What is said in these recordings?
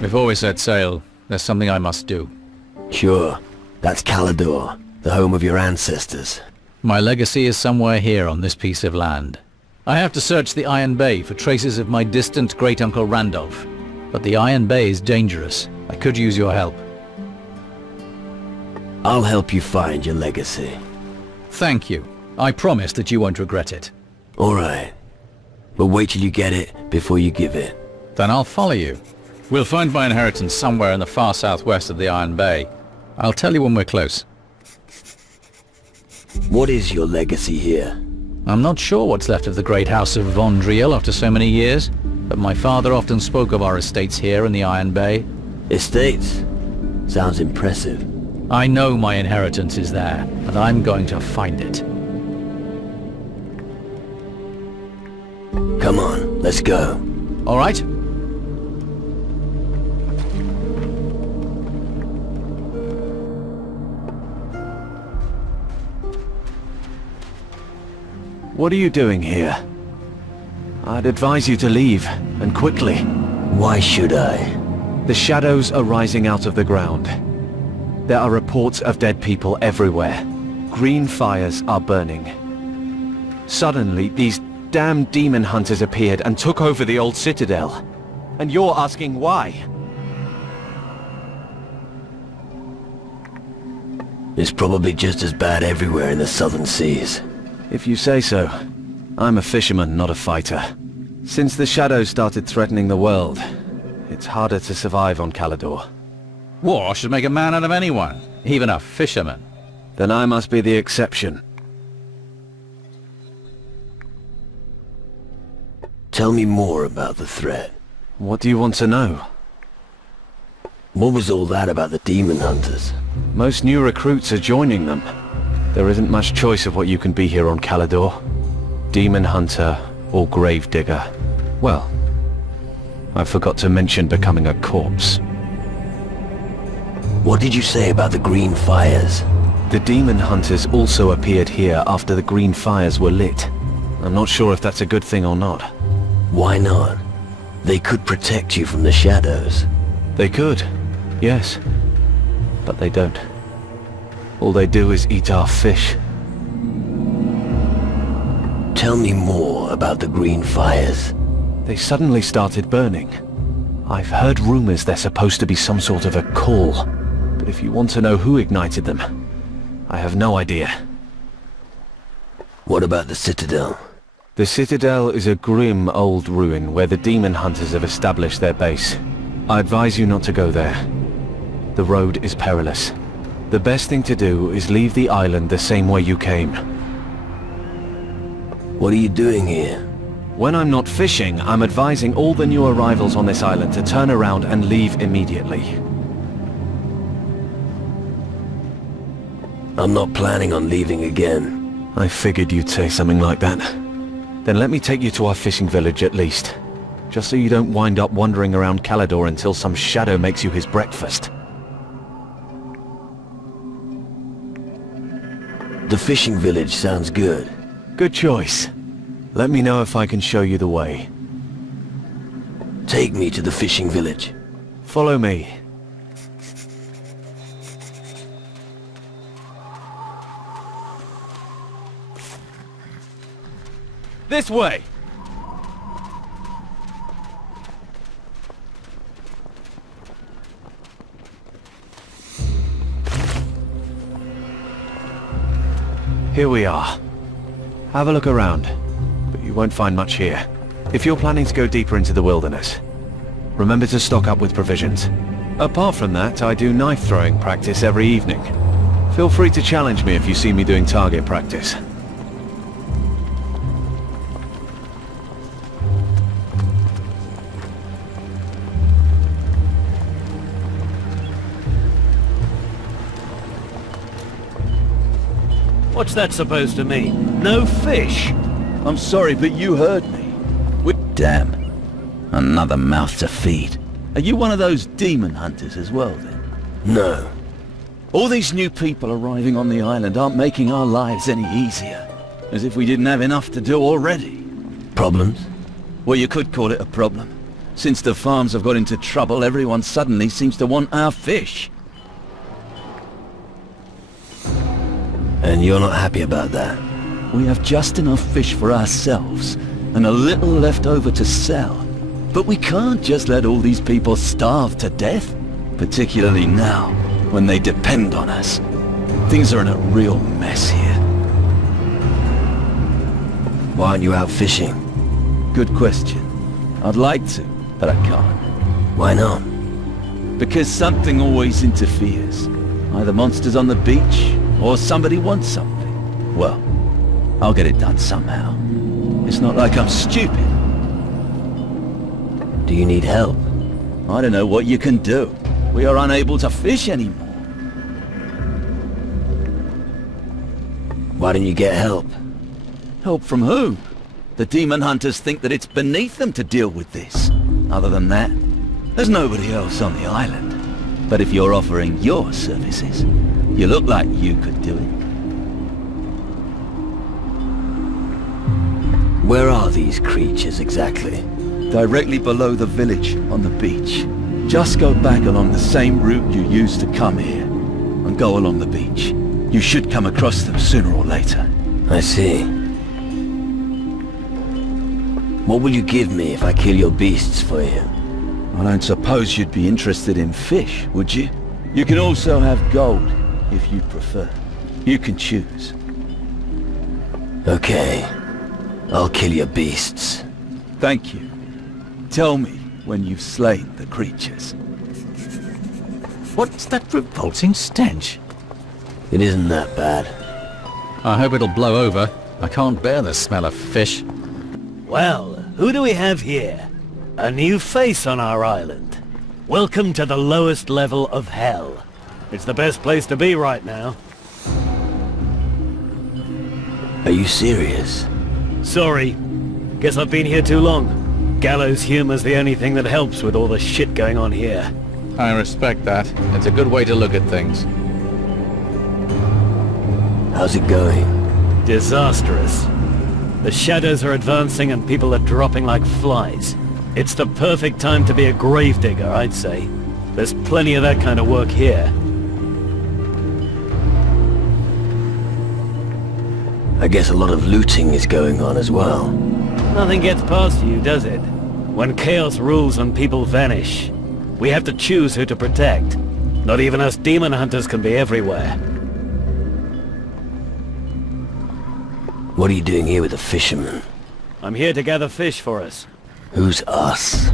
Before we set sail, there's something I must do. Sure. That's Calador, the home of your ancestors. My legacy is somewhere here on this piece of land. I have to search the Iron Bay for traces of my distant great-uncle Randolph. But the Iron Bay is dangerous. I could use your help. I'll help you find your legacy. Thank you. I promise that you won't regret it. Alright. But wait till you get it before you give it. Then I'll follow you. We'll find my inheritance somewhere in the far southwest of the Iron Bay. I'll tell you when we're close. What is your legacy here? I'm not sure what's left of the great house of Von Driel after so many years, but my father often spoke of our estates here in the Iron Bay. Estates? Sounds impressive. I know my inheritance is there, and I'm going to find it. Come on, let's go. All right? What are you doing here? I'd advise you to leave, and quickly. Why should I? The shadows are rising out of the ground. There are reports of dead people everywhere. Green fires are burning. Suddenly, these damn demon hunters appeared and took over the old citadel. And you're asking why? It's probably just as bad everywhere in the southern seas. If you say so. I'm a fisherman, not a fighter. Since the shadows started threatening the world, it's harder to survive on Calador. War should make a man out of anyone, even a fisherman. Then I must be the exception. Tell me more about the threat. What do you want to know? What was all that about the demon hunters? Most new recruits are joining them. There isn't much choice of what you can be here on Calador. Demon hunter or grave digger. Well, I forgot to mention becoming a corpse. What did you say about the green fires? The demon hunters also appeared here after the green fires were lit. I'm not sure if that's a good thing or not. Why not? They could protect you from the shadows. They could, yes. But they don't. All they do is eat our fish. Tell me more about the green fires. They suddenly started burning. I've heard rumors they're supposed to be some sort of a call. But if you want to know who ignited them, I have no idea. What about the citadel? The citadel is a grim old ruin where the demon hunters have established their base. I advise you not to go there. The road is perilous. The best thing to do is leave the island the same way you came. What are you doing here? When I'm not fishing, I'm advising all the new arrivals on this island to turn around and leave immediately. I'm not planning on leaving again. I figured you'd say something like that. Then let me take you to our fishing village at least. Just so you don't wind up wandering around Calador until some shadow makes you his breakfast. The fishing village sounds good. Good choice. Let me know if I can show you the way. Take me to the fishing village. Follow me. This way! Here we are. Have a look around, but you won't find much here. If you're planning to go deeper into the wilderness, remember to stock up with provisions. Apart from that, I do knife throwing practice every evening. Feel free to challenge me if you see me doing target practice. What's that supposed to mean? No fish? I'm sorry, but you heard me. Damn. Another mouth to feed. Are you one of those demon hunters as well, then? No. All these new people arriving on the island aren't making our lives any easier. As if we didn't have enough to do already. Problems? Well, you could call it a problem. Since the farms have got into trouble, everyone suddenly seems to want our fish. And you're not happy about that? We have just enough fish for ourselves, and a little left over to sell. But we can't just let all these people starve to death, particularly now, when they depend on us. Things are in a real mess here. Why aren't you out fishing? Good question. I'd like to, but I can't. Why not? Because something always interferes. Either monsters on the beach, or somebody wants something. Well, I'll get it done somehow. It's not like I'm stupid. Do you need help? I don't know what you can do. We are unable to fish anymore. Why don't you get help? Help from who? The demon hunters think that it's beneath them to deal with this. Other than that, there's nobody else on the island. But if you're offering your services, you look like you could do it. Where are these creatures exactly? Directly below the village, on the beach. Just go back along the same route you used to come here, and go along the beach. You should come across them sooner or later. I see. What will you give me if I kill your beasts for you? I don't suppose you'd be interested in fish, would you? You can also have gold, if you prefer. You can choose. Okay. I'll kill your beasts. Thank you. Tell me when you've slain the creatures. What's that revolting stench? It isn't that bad. I hope it'll blow over. I can't bear the smell of fish. Well, who do we have here? A new face on our island. Welcome to the lowest level of hell. It's the best place to be right now. Are you serious? Sorry. Guess I've been here too long. Gallows humor's the only thing that helps with all the shit going on here. I respect that. It's a good way to look at things. How's it going? Disastrous. The shadows are advancing and people are dropping like flies. It's the perfect time to be a gravedigger, I'd say. There's plenty of that kind of work here. I guess a lot of looting is going on as well. Nothing gets past you, does it? When chaos rules and people vanish, we have to choose who to protect. Not even us demon hunters can be everywhere. What are you doing here with the fishermen? I'm here to gather fish for us. Who's us?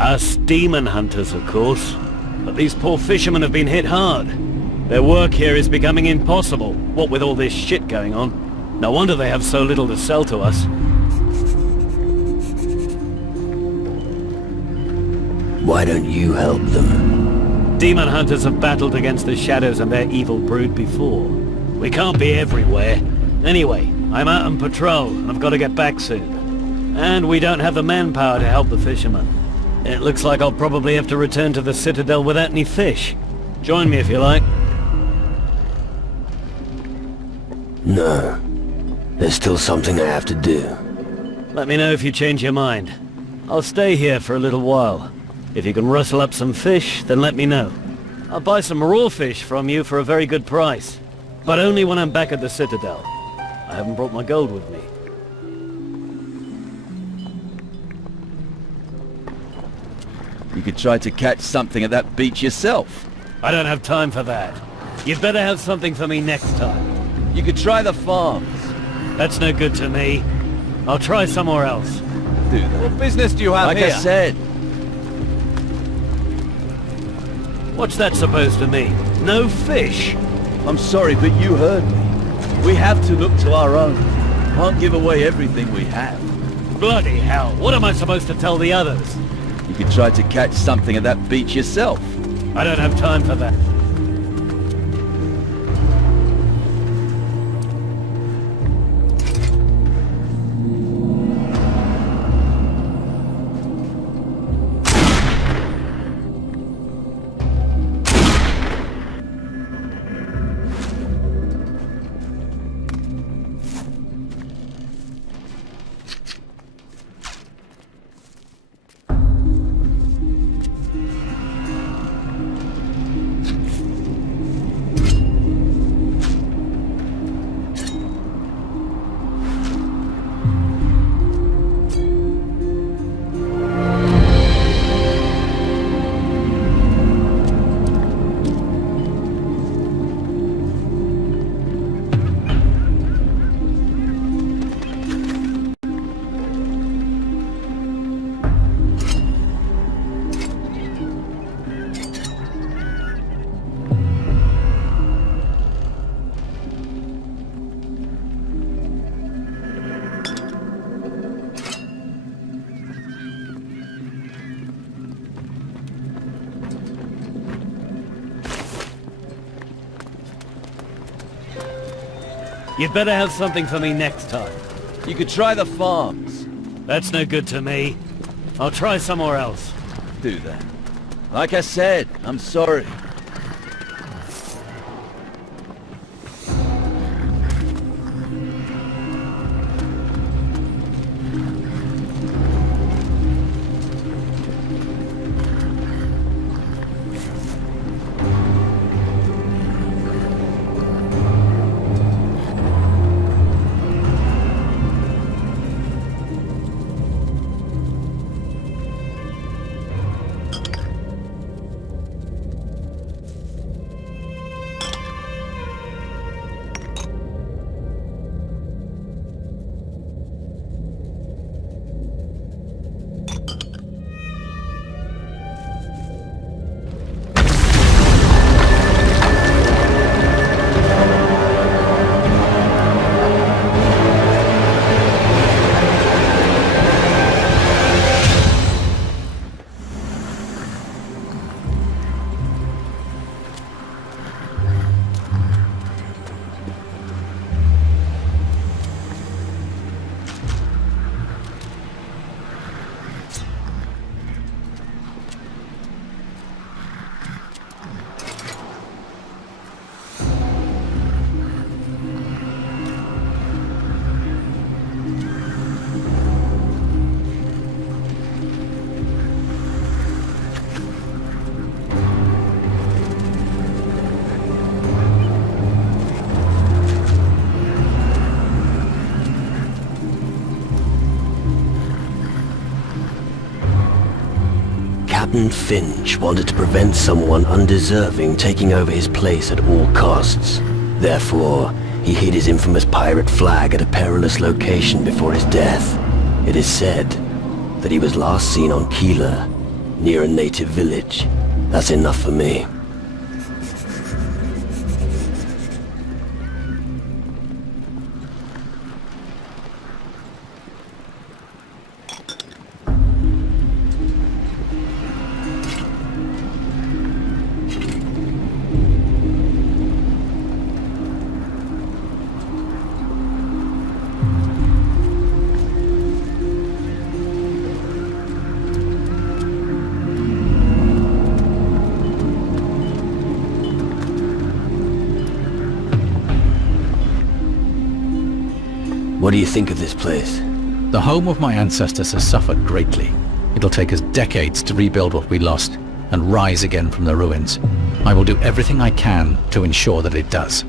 Us demon hunters, of course. But these poor fishermen have been hit hard. Their work here is becoming impossible, what with all this shit going on. No wonder they have so little to sell to us. Why don't you help them? Demon hunters have battled against the shadows and their evil brood before. We can't be everywhere. Anyway, I'm out on patrol, and I've got to get back soon. And we don't have the manpower to help the fishermen. It looks like I'll probably have to return to the Citadel without any fish. Join me if you like. No. There's still something I have to do. Let me know if you change your mind. I'll stay here for a little while. If you can rustle up some fish, then let me know. I'll buy some raw fish from you for a very good price. But only when I'm back at the Citadel. I haven't brought my gold with me. You could try to catch something at that beach yourself. I don't have time for that. You'd better have something for me next time. You could try the farms. That's no good to me. I'll try somewhere else. Do that. What business do you have Like here? I said, What's that supposed to mean? No fish? I'm sorry, but you heard me. We have to look to our own. Can't give away everything we have. Bloody hell, what am I supposed to tell the others? You could try to catch something at that beach yourself. I don't have time for that. You'd better have something for me next time. You could try the farms. That's no good to me. I'll try somewhere else. Do that. Like I said, I'm sorry. Captain Finch wanted to prevent someone undeserving taking over his place at all costs. Therefore, he hid his infamous pirate flag at a perilous location before his death. It is said that he was last seen on Keeler, near a native village. That's enough for me. What do you think of this place? The home of my ancestors has suffered greatly. It'll take us decades to rebuild what we lost and rise again from the ruins. I will do everything I can to ensure that it does.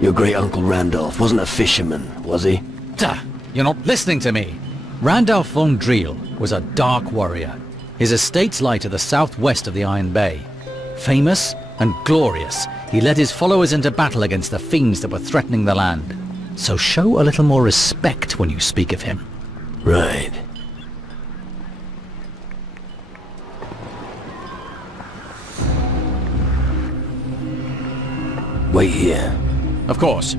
Your great-uncle Randolph wasn't a fisherman, was he? Duh! You're not listening to me! Randolph von Driel was a dark warrior. His estates lie to the southwest of the Iron Bay. Famous and glorious, he led his followers into battle against the fiends that were threatening the land. So show a little more respect when you speak of him. Right. Wait here. Of course.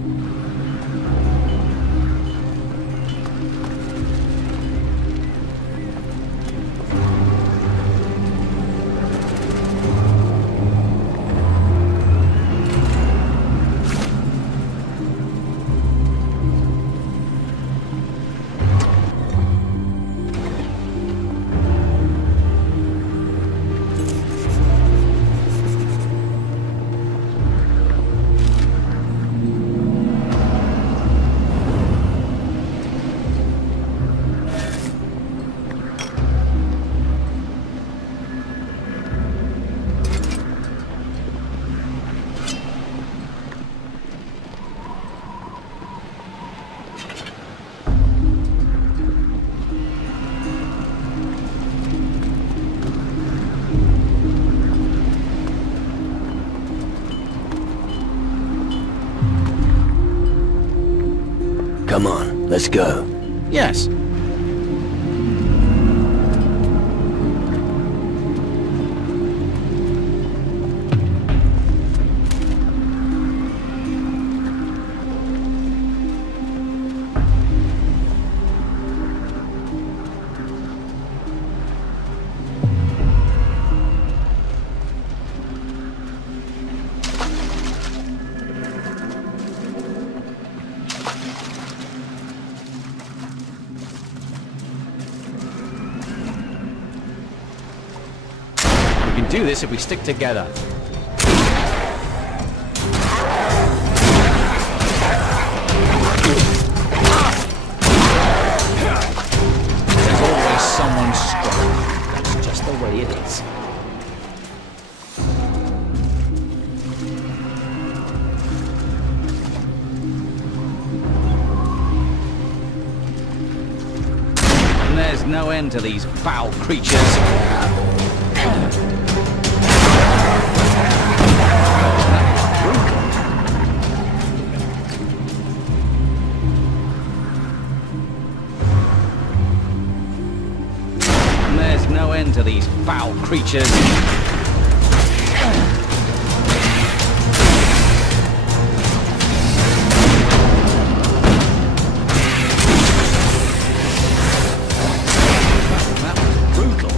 Come on, let's go. Yes. We can do this if we stick together. There's always someone strong. That's just the way it is. And there's no end to these foul creatures. No end to these foul creatures. That was brutal.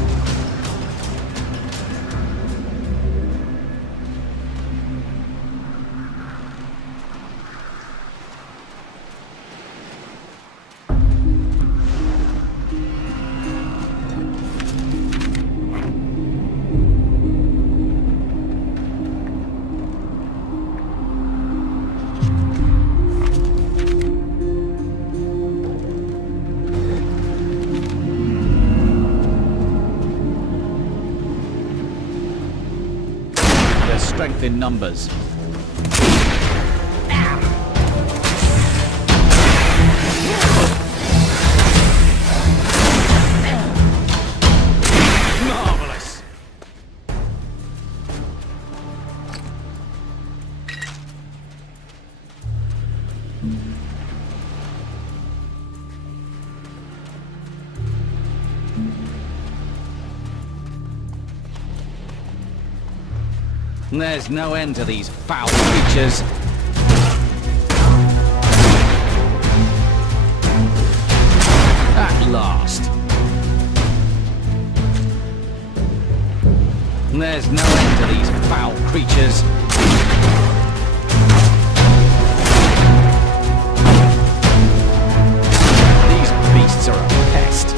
Strength in numbers. Marvelous. There's no end to these foul creatures. At last. There's no end to these foul creatures. These beasts are a pest.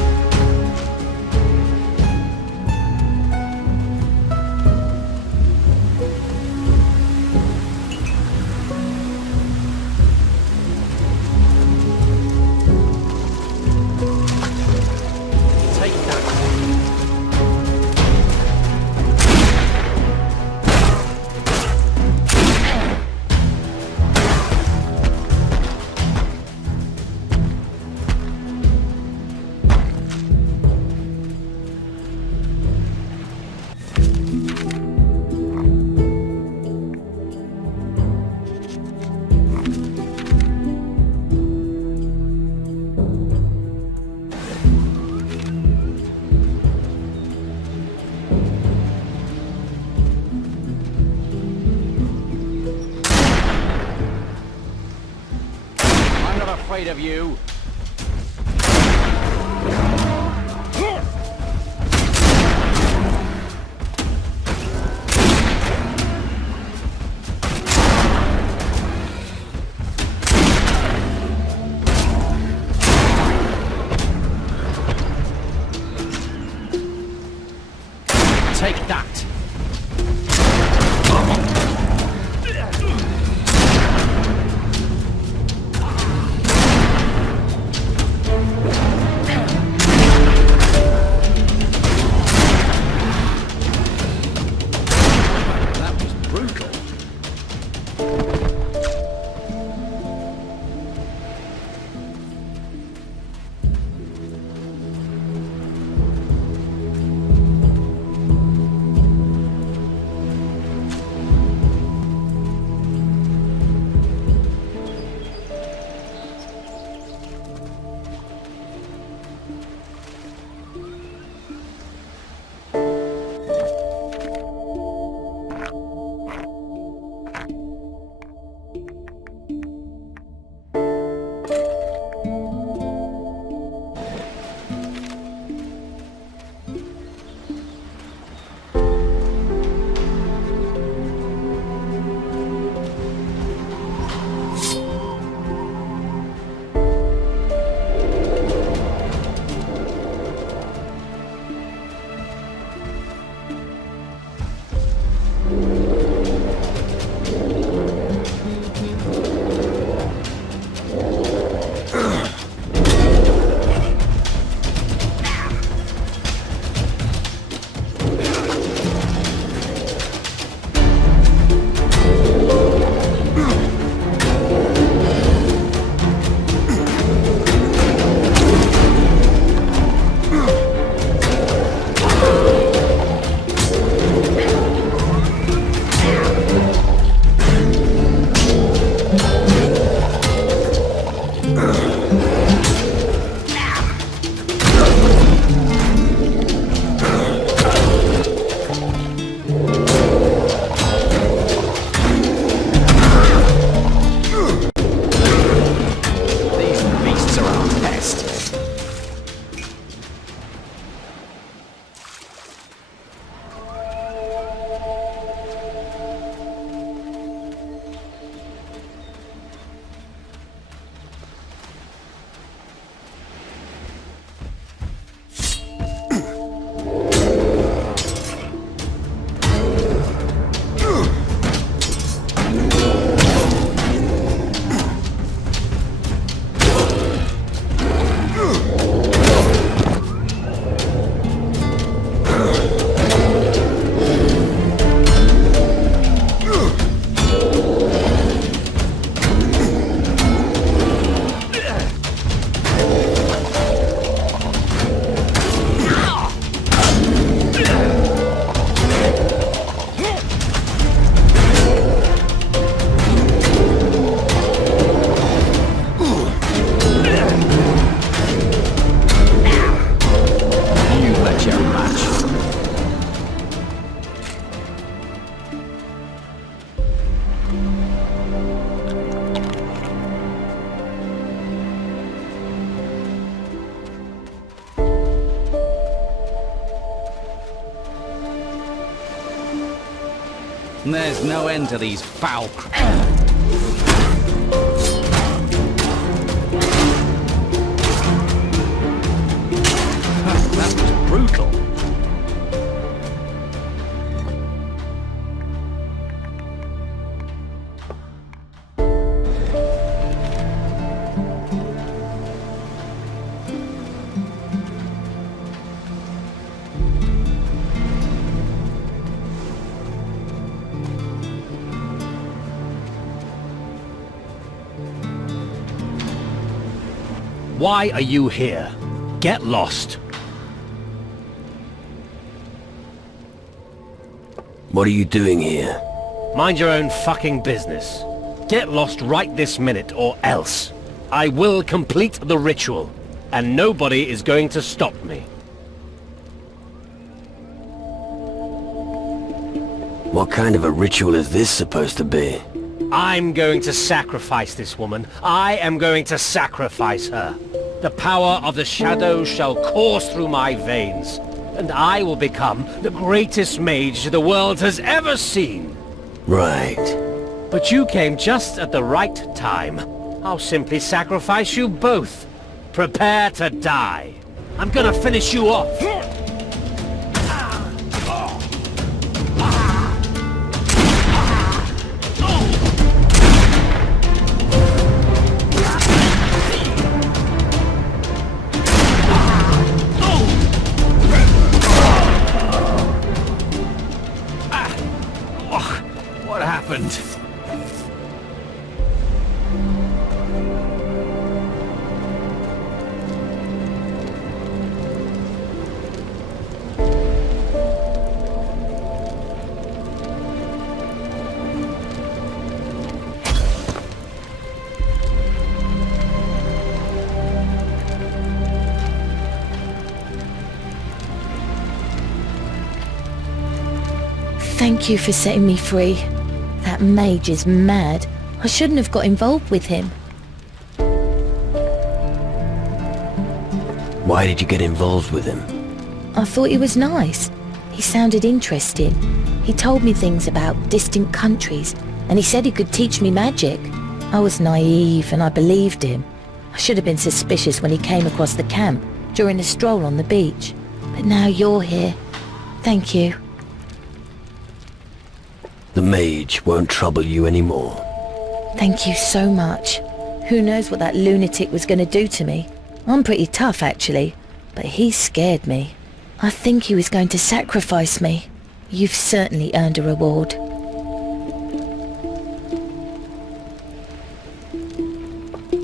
Afraid of you. Take that. There's no end to these foul That was brutal. Why are you here? Get lost. What are you doing here? Mind your own fucking business. Get lost right this minute or else. I will complete the ritual, and nobody is going to stop me. What kind of a ritual is this supposed to be? I'm going to sacrifice this woman. I am going to sacrifice her. The power of the shadows shall course through my veins, and I will become the greatest mage the world has ever seen. Right. But you came just at the right time. I'll simply sacrifice you both. Prepare to die. I'm gonna finish you off. What happened? Thank you for setting me free. That mage is mad. I shouldn't have got involved with him. Why did you get involved with him? I thought he was nice. He sounded interesting. He told me things about distant countries, and he said he could teach me magic. I was naive and I believed him. I should have been suspicious when he came across the camp during a stroll on the beach. But now you're here. Thank you. The mage won't trouble you anymore. Thank you so much. Who knows what that lunatic was going to do to me? I'm pretty tough, actually, but he scared me. I think he was going to sacrifice me. You've certainly earned a reward.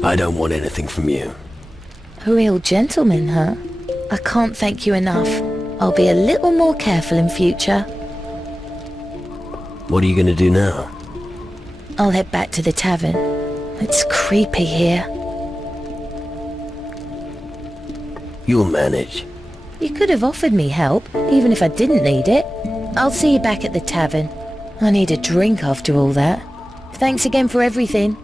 I don't want anything from you. A real gentleman, huh? I can't thank you enough. I'll be a little more careful in future. What are you gonna do now? I'll head back to the tavern. It's creepy here. You'll manage. You could have offered me help, even if I didn't need it. I'll see you back at the tavern. I need a drink after all that. Thanks again for everything.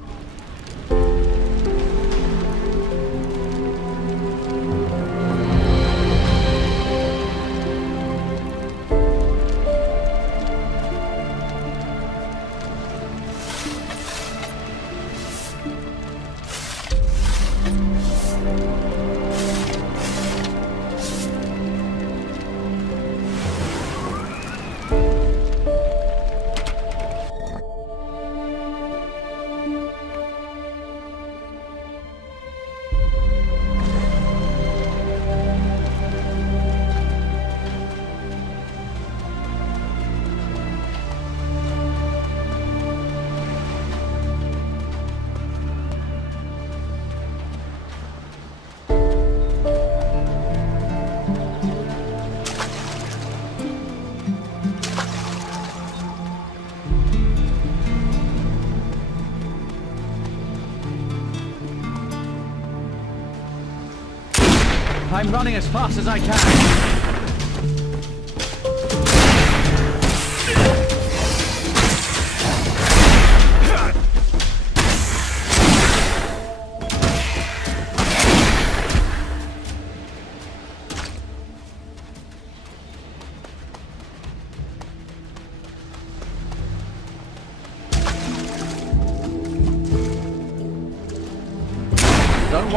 I'm running as fast as I can.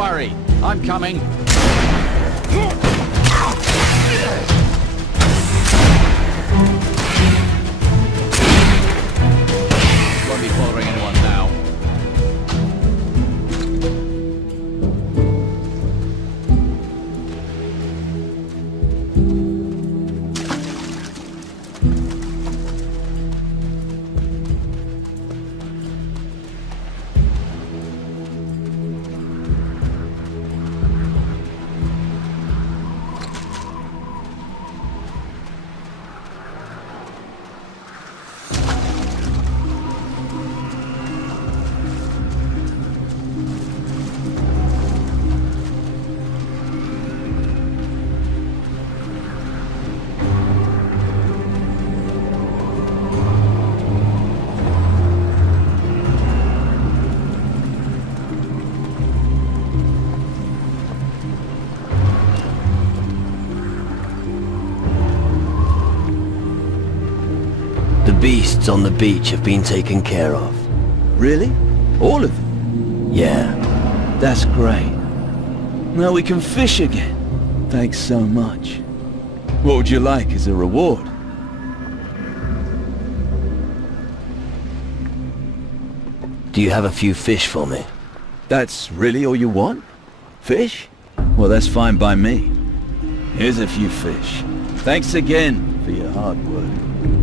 worry. I'm coming. Won't be bothering anyone now. The beasts on the beach have been taken care of. Really? All of them? Yeah. That's great. Now we can fish again. Thanks so much. What would you like as a reward? Do you have a few fish for me? That's really all you want? Fish? Well, that's fine by me. Here's a few fish. Thanks again for your hard work.